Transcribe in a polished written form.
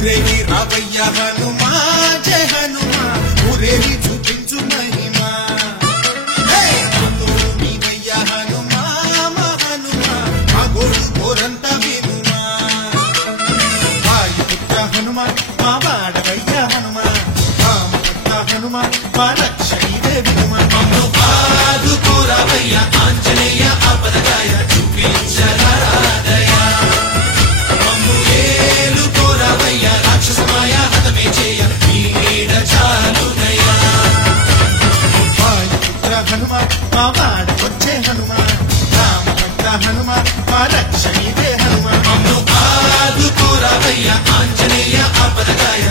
ఊరేగి రావయ్య హనుమా జయ హనుమా ఊరేగి చూపించు మహిమా నీవయ్య హనుమా మా హనుమా మా గోడు గోరంత వినుమా వాయుపుత్ర హనుమా మా వాడవయ్య హనుమా రామపుత్ర హనుమా మా రక్షణీదే వినుమా మమ్ము ఆదుకోరావయ్య ఆంజనేయ ఆపదగాయ చూపించరాదయ మమ్ము ఏలుకోరావయ్య రాక్షసమాయ హతమే చేయ ఈ నీడ చాలుదయా వాయుపుత్ర హనుమా మా వాడకొచ్చే హనుమా రామపుత్ర హనుమా మా రక్షణీదే హనుమా మమ్ము ఆదుకోరావయ్య ఆంజనేయ ఆపదగాయ